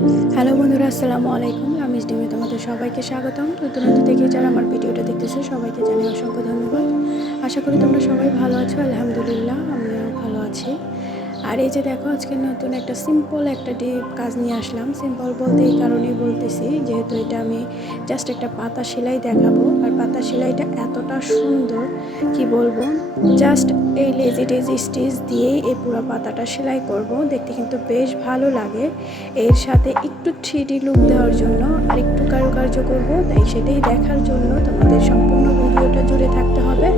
Hello বন্ধুরা, আসসালামু আলাইকুম। আমি ডিমে তোমাদের সবাইকে স্বাগতম। নতুন থেকে যারা আমার ভিডিওটা দেখতেছে সবাইকে জানাই অসংখ্য ধন্যবাদ। আশা করি তোমরা সবাই ভালো আছো। আলহামদুলিল্লাহ আমিও ভালো আছি। আর এই যে দেখো, আজকে নতুন একটা সিম্পল একটা কাজ নিয়ে আসলাম। সিম্পল বলতে এই কারণেই বলতেছি, যেহেতু এটা আমি জাস্ট একটা পাতা সেলাই দেখাবো। আর পাতা সেলাইটা এতটা সুন্দর কি বলবো, জাস্ট এই লেজি টেজি স্টিচ দিয়েই এই পুরো পাতাটা সেলাই করব। দেখতে কিন্তু বেশ ভালো লাগে। এর সাথে একটু 3D লুক দেওয়ার জন্য আর একটু কারুকার্য করব, তাই সেটাই দেখার জন্য তোমাদের সম্পূর্ণ ভিডিওটা জুড়ে থাকতে হবে।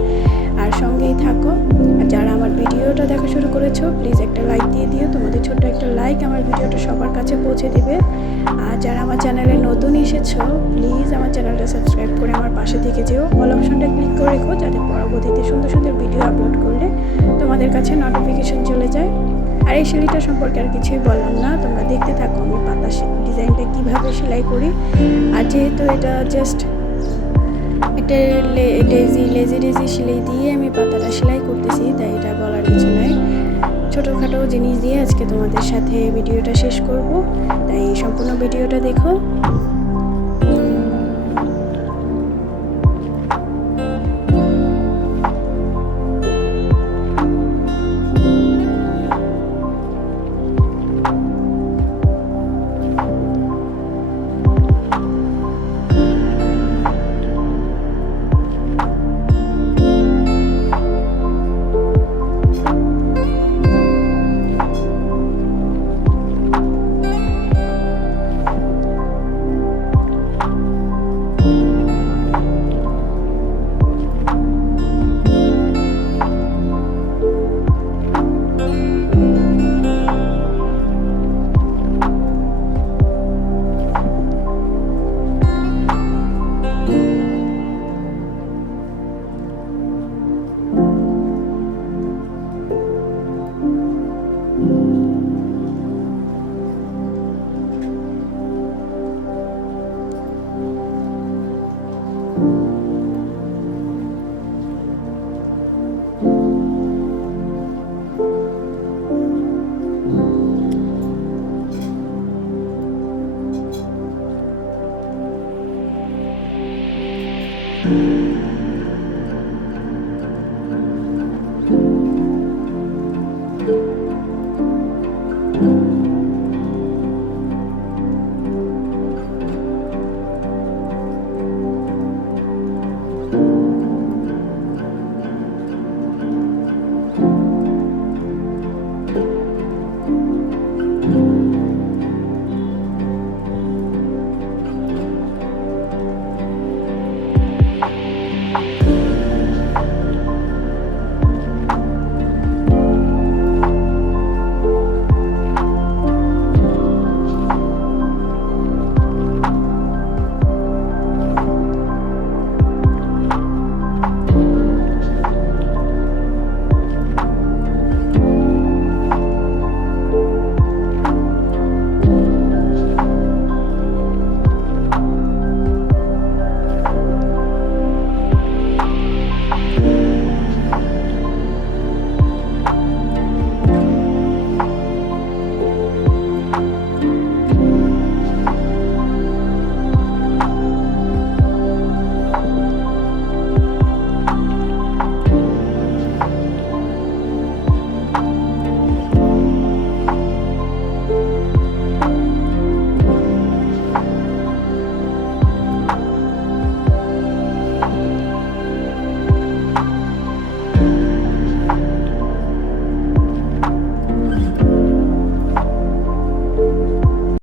আর সঙ্গেই থাকো। আর যারা আমার ভিডিওটা দেখা শুরু করেছো, প্লিজ একটা লাইক দিয়ে দিও। তোমাদের ছোট্ট একটা লাইক আমার ভিডিওটা সবার কাছে পৌঁছে দিবে। আর যারা আমার চ্যানেলে নতুন এসেছো, প্লিজ আমার চ্যানেলটা সাবস্ক্রাইব করে আমার পাশে থেকে যেও। অল অপশনটা ক্লিক করে রেখো, যাতে পরবর্তীতে সুন্দর সুন্দর ভিডিও আপলোড করলে তোমাদের কাছে নোটিফিকেশন চলে যায়। আর এই সেলাইটা সম্পর্কে আর কিছুই বললাম না, তোমরা দেখতে থাকো আমি পাতা ডিজাইনটা কীভাবে সেলাই করি। আর যেহেতু এটা জাস্ট একটা লেজি সেলাই দিয়ে আমি পাতাটা সেলাই করতেছি, তাই এটা বলার কিছু নাই। ছোটোখাটো জিনিস দিয়ে আজকে তোমাদের সাথে ভিডিওটা শেষ করব, তাই সম্পূর্ণ ভিডিওটা দেখো।